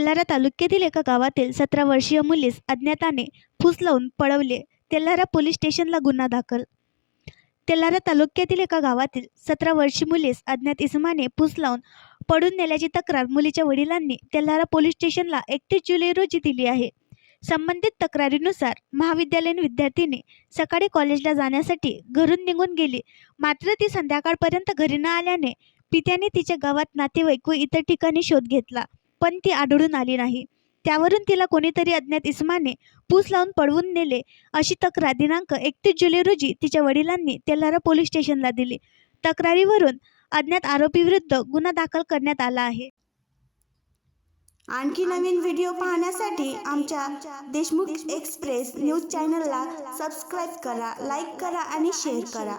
तेल्हारा तालुक्यातील एका गावातील 17 वर्षीय मुलीस अज्ञाताने फूस लावून पळवले. तेल्हारा पोलीस स्टेशनला गुन्हा दाखल. तेल्हारा तालुक्यातील एका गावातील 17 वर्षीय मुलीस अज्ञात इसमाने फूस लावून पळून नेल्याची तक्रार मुलीच्या वडिलांनी तेल्हारा पोलीस स्टेशनला 31 जुलै रोजी दिली आहे. संबंधित तक्रारीनुसार महाविद्यालयीन विद्यार्थिनी सकाळी कॉलेजला जाण्यासाठी घरून निघून गेली, मात्र ती संध्याकाळपर्यंत घरी न आल्याने पित्याने तिच्या गावात नातेवाईक व इतर ठिकाणी शोध घेतला, पण ती आढळून आली नाही. त्यावरून तिला कोणीतरी अज्ञात इसमाने फूस लावून पळवून नेले अशी तक्रार दिनांक 31 जुलै रोजी तिच्या वडिलांनी तेल्हारा पोलीस स्टेशनला दिली. तक्रारीवरून अज्ञात आरोपीविरुद्ध गुन्हा दाखल करण्यात आला आहे. आणखी नवीन व्हिडिओ पाहण्यासाठी आमच्या देशमुख एक्सप्रेस न्यूज चॅनलला सबस्क्राईब करा, लाईक करा आणि शेअर करा.